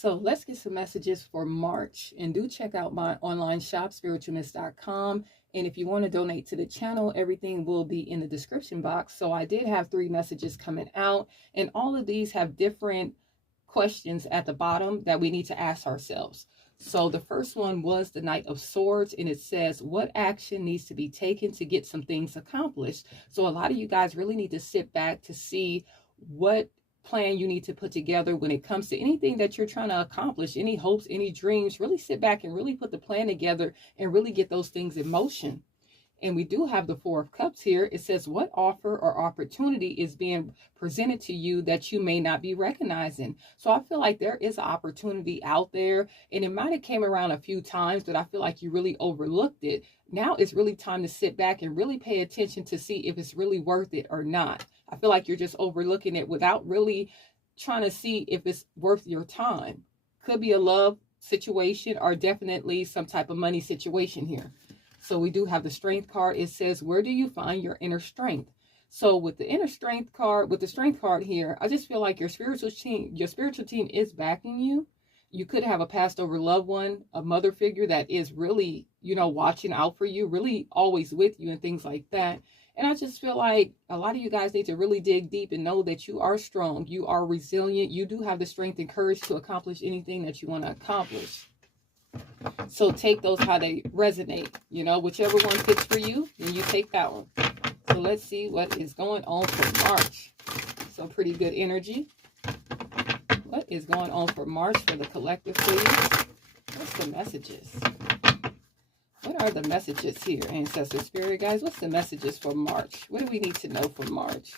So let's get some messages for March, and do check out my online shop, spiritualness.com. And if you want to donate to the channel, everything will be in the description box. So I did have 3 messages coming out, and all of these have different questions at the bottom that we need to ask ourselves. So the first one was the Knight of Swords, and it says, what action needs to be taken to get some things accomplished? So a lot of you guys really need to sit back to see what plan you need to put together when it comes to anything that you're trying to accomplish, any hopes, any dreams. Really sit back and really put the plan together and really get those things in motion. And we do have the 4 of Cups here. It says, what offer or opportunity is being presented to you that you may not be recognizing? So I feel like there is an opportunity out there, and it might have came around a few times, but I feel like you really overlooked it. Now it's really time to sit back and really pay attention to see if it's really worth it or not. I feel like you're just overlooking it without really trying to see if it's worth your time. Could be a love situation or definitely some type of money situation here. So we do have the Strength card. It says, where do you find your inner strength? So with the inner strength card, with the Strength card here, I just feel like your spiritual team is backing you. You could have a passed over loved one, a mother figure that is really, watching out for you, really always with you and things like that. And I just feel like a lot of you guys need to really dig deep and know that you are strong. You are resilient. You do have the strength and courage to accomplish anything that you want to accomplish. So take those how they resonate. Whichever one fits for you, then you take that one. So let's see what is going on for March. So pretty good energy. What is going on for March for the collective, please? What's the messages? What are the messages here, Ancestor Spirit guys? What's the messages for March? What do we need to know for March?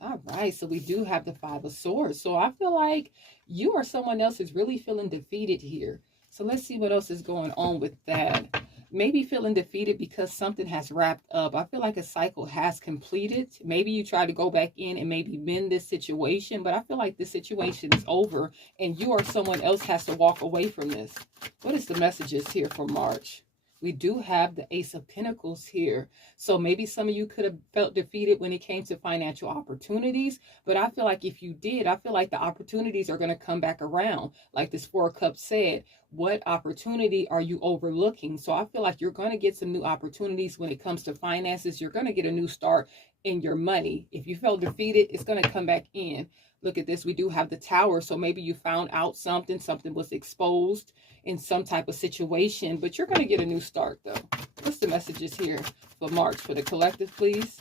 All right, so we do have the 5 of Swords. So I feel like you or someone else is really feeling defeated here. So let's see what else is going on with that. Maybe feeling defeated because something has wrapped up. I feel like a cycle has completed. Maybe you try to go back in and maybe mend this situation, but I feel like this situation is over and you or someone else has to walk away from this. What is the messages here for March? We do have the Ace of Pentacles here. So maybe some of you could have felt defeated when it came to financial opportunities. But I feel like if you did, I feel like the opportunities are going to come back around. Like this 4 of Cups said, what opportunity are you overlooking? So I feel like you're going to get some new opportunities when it comes to finances. You're going to get a new start in your money. If you felt defeated, it's going to come back in. Look at this. We do have the Tower. So maybe you found out something was exposed in some type of situation, but you're going to get a new start though. What's the messages here for March for the collective, please?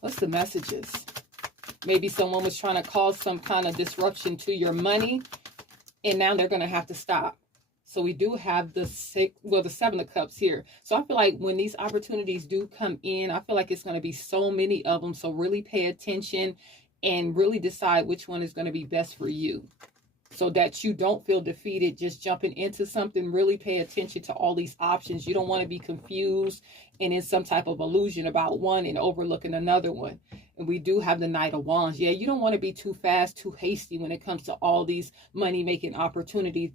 What's the messages? Maybe someone was trying to cause some kind of disruption to your money, and now they're going to have to stop. So we do have the 7 of Cups here. So I feel like when these opportunities do come in, I feel like it's going to be so many of them. So really pay attention and really decide which one is going to be best for you, so that you don't feel defeated just jumping into something. Really pay attention to all these options. You don't want to be confused and in some type of illusion about one and overlooking another one. And we do have the Knight of Wands. Yeah, you don't want to be too fast, too hasty when it comes to all these money-making opportunities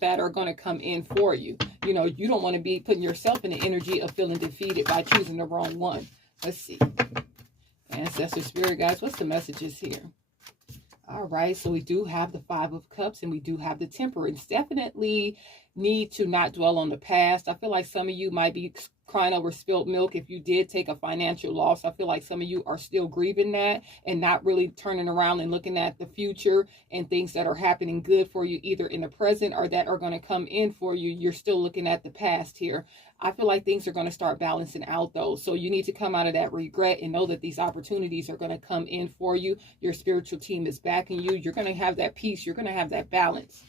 that are going to come in for you. You don't want to be putting yourself in the energy of feeling defeated by choosing the wrong one. Let's see. Ancestor Spirit guys, what's the messages here? All right, so we do have the 5 of Cups and we do have the Temperance. Definitely need to not dwell on the past. I feel like some of you might be crying over spilled milk if you did take a financial loss. I feel like some of you are still grieving that and not really turning around and looking at the future and things that are happening good for you, either in the present or that are going to come in for you. You're still looking at the past here. I feel like things are going to start balancing out though. So you need to come out of that regret and know that these opportunities are going to come in for you. Your spiritual team is backing you. You're going to have that peace. You're going to have that balance.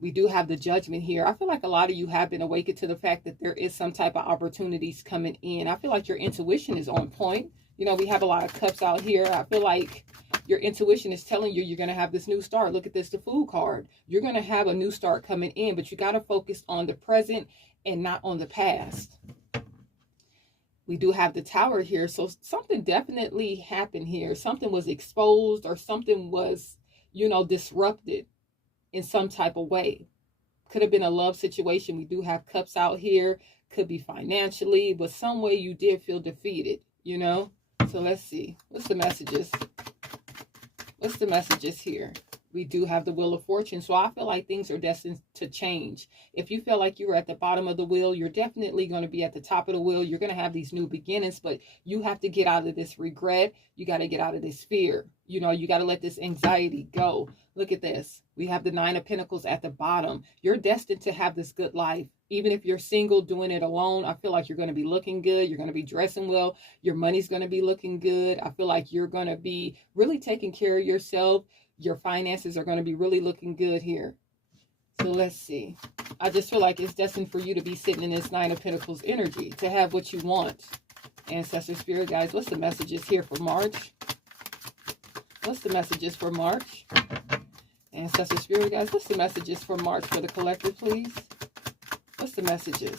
We do have the Judgment here. I feel like a lot of you have been awakened to the fact that there is some type of opportunities coming in. I feel like your intuition is on point. We have a lot of Cups out here. I feel like your intuition is telling you you're going to have this new start. Look at this, the Fool card. You're going to have a new start coming in, but you got to focus on the present and not on the past. We do have the Tower here. So something definitely happened here. Something was exposed or something was, disrupted in some type of way. Could have been a love situation. We do have Cups out here. Could be financially, but some way you did feel defeated, So let's see. What's the messages? What's the messages here? We do have the Wheel of Fortune. So I feel like things are destined to change. If you feel like you were at the bottom of the wheel, you're definitely going to be at the top of the wheel. You're going to have these new beginnings, but you have to get out of this regret. You got to get out of this fear. You know, you got to let this anxiety go. Look at this. We have the Nine of Pentacles at the bottom. You're destined to have this good life. Even if you're single, doing it alone, I feel like you're going to be looking good. You're going to be dressing well. Your money's going to be looking good. I feel like you're going to be really taking care of yourself. Your finances are going to be really looking good here. So let's see. I just feel like it's destined for you to be sitting in this Nine of Pentacles energy, to have what you want. Ancestor Spirit guys, what's the messages here for March? What's the messages for March? Ancestor Spirit guys, what's the messages for March for the collective, please? What's the messages?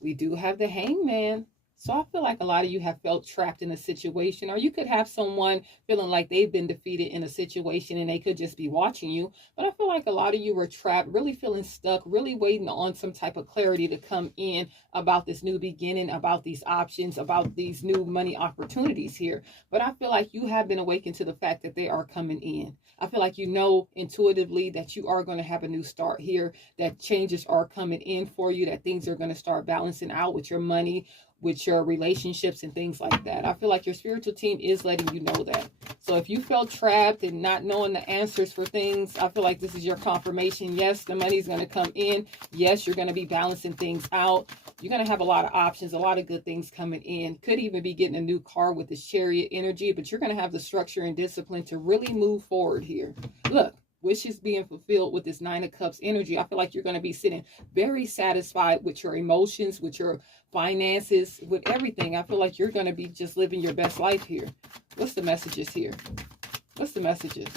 We do have the Hangman. So I feel like a lot of you have felt trapped in a situation, or you could have someone feeling like they've been defeated in a situation and they could just be watching you. But I feel like a lot of you were trapped, really feeling stuck, really waiting on some type of clarity to come in about this new beginning, about these options, about these new money opportunities here. But I feel like you have been awakened to the fact that they are coming in. I feel like you know intuitively that you are going to have a new start here, that changes are coming in for you, that things are going to start balancing out with your money, with your relationships and things like that. I feel like your spiritual team is letting you know that. So if you felt trapped and not knowing the answers for things, I feel like this is your confirmation. Yes, the money's going to come in. Yes, you're going to be balancing things out. You're going to have a lot of options, a lot of good things coming in. Could even be getting a new car with this Chariot energy, but you're going to have the structure and discipline to really move forward here. Look. Wishes being fulfilled with this Nine of Cups energy. I feel like you're going to be sitting very satisfied with your emotions, with your finances, with everything. I feel like you're going to be just living your best life here. What's the messages here? What's the messages?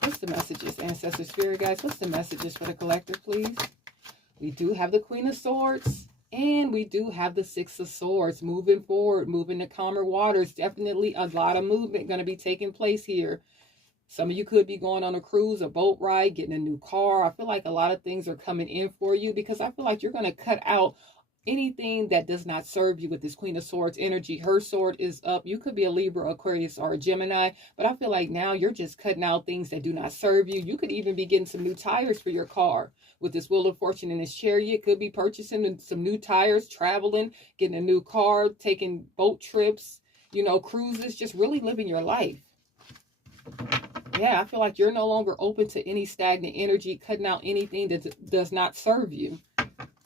What's the messages, Ancestor Spirit guys? What's the messages for the collective, please? We do have the Queen of Swords. And we do have the Six of Swords. Moving forward, moving to calmer waters. Definitely a lot of movement going to be taking place here. Some of you could be going on a cruise, a boat ride, getting a new car. I feel like a lot of things are coming in for you, because I feel like you're going to cut out anything that does not serve you with this Queen of Swords energy. Her sword is up. You could be a Libra, Aquarius, or a Gemini, but I feel like now you're just cutting out things that do not serve you. You could even be getting some new tires for your car with this Wheel of Fortune and this Chariot. Could be purchasing some new tires, traveling, getting a new car, taking boat trips, you know, cruises, just really living your life. Yeah, I feel like you're no longer open to any stagnant energy, cutting out anything that does not serve you.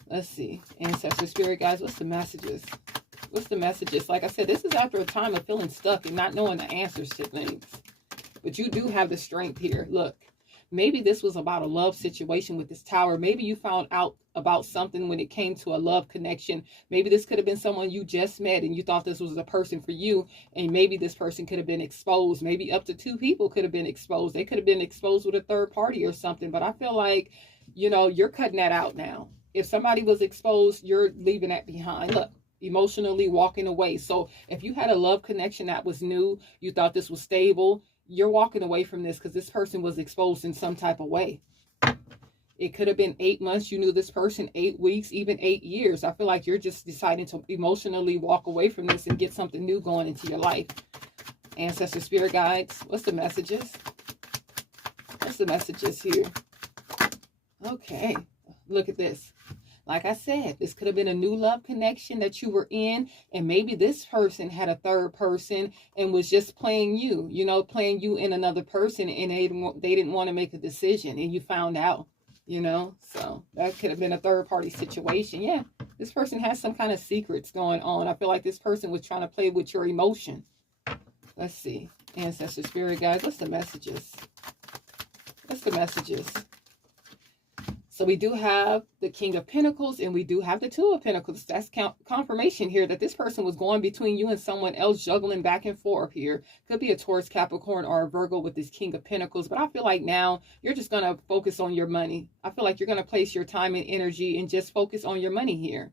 Let's see. Ancestor Spirit guys, what's the messages? What's the messages? Like I said, this is after a time of feeling stuck and not knowing the answers to things. But you do have the strength here. Look, maybe this was about a love situation with this Tower. Maybe you found out about something when it came to a love connection. Maybe this could have been someone you just met and you thought this was a person for you. And maybe this person could have been exposed. Maybe up to 2 people could have been exposed. They could have been exposed with a third party or something. But I feel like, you know, you're cutting that out now. If somebody was exposed, you're leaving that behind. Look, emotionally walking away. So if you had a love connection that was new, you thought this was stable, you're walking away from this because this person was exposed in some type of way. It could have been 8 months. You knew this person, 8 weeks, even 8 years. I feel like you're just deciding to emotionally walk away from this and get something new going into your life. Ancestor Spirit guides, what's the messages? What's the messages here? Okay, look at this. Like I said, this could have been a new love connection that you were in, and maybe this person had a third person and was just playing you, you know, playing you in another person, and they didn't want to make a decision, and you found out, you know. So that could have been a third party situation. Yeah, this person has some kind of secrets going on. I feel like this person was trying to play with your emotion. Let's see. Ancestor Spirit guys, what's the messages? What's the messages? So we do have the King of Pentacles and we do have the Two of Pentacles. That's confirmation here that this person was going between you and someone else, juggling back and forth here. Could be a Taurus, Capricorn, or a Virgo with this King of Pentacles. But I feel like now you're just going to focus on your money. I feel like you're going to place your time and energy and just focus on your money here.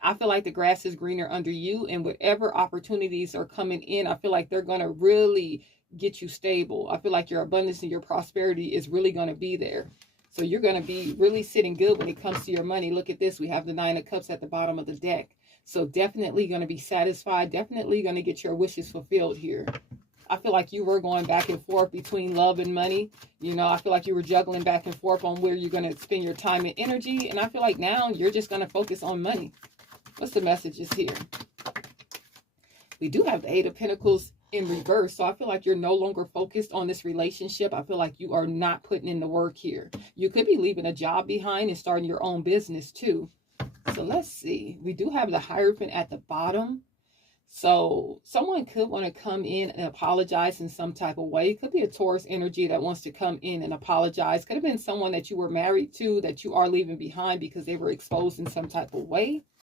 I feel like the grass is greener under you, and whatever opportunities are coming in, I feel like they're going to really get you stable. I feel like your abundance and your prosperity is really going to be there. So you're going to be really sitting good when it comes to your money. Look at this. We have the Nine of Cups at the bottom of the deck. So definitely going to be satisfied. Definitely going to get your wishes fulfilled here. I feel like you were going back and forth between love and money. You know, I feel like you were juggling back and forth on where you're going to spend your time and energy. And I feel like now you're just going to focus on money. What's the messages here? We do have the Eight of Pentacles in reverse. So I feel like you're no longer focused on this relationship. I feel like you are not putting in the work here. You could be leaving a job behind and starting your own business too. So let's see. We do have the Hierophant at the bottom. So someone could want to come in and apologize in some type of way. It could be a Taurus energy that wants to come in and apologize. Could have been someone that you were married to that you are leaving behind because they were exposed in some type of way.